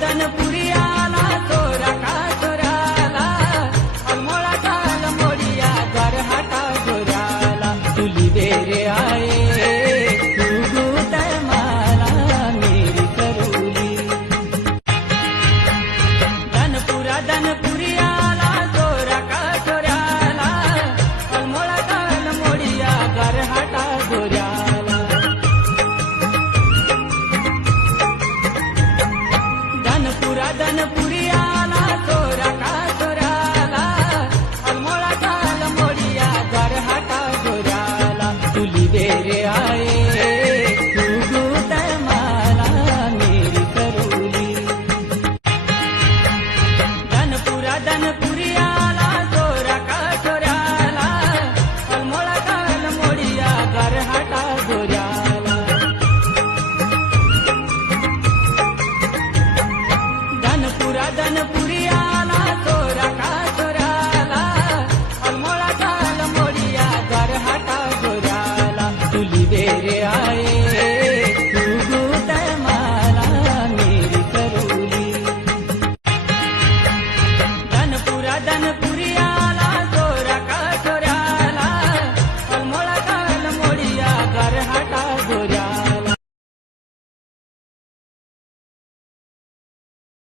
धनपुरी आला चोरा का चोराला अलमोळा काल मोडिया द्वार हाटा जोराला तुली बेरे आए तू गुत माला मेरी करूली धनपुरी आला चोरा का चोराला अलमोळा काल मोडिया द्वार हाटा जोराला धनपुरी आला चोरा का चोराला अलमोळा काल मोडिया द्वार हाटा जोराला तुली बेरे आए तू गुत माला मेरी करूली धनपुरी आला चोरा का चोराला अलमोळा काल मोडिया द्वार हाटा जोराला धनपुरी आला चोरा का चोराला अलमोळा काल मोडिया द्वार हाटा जोराला तुली बेरे आए तू गुत माला मेरी करूली धनपुरी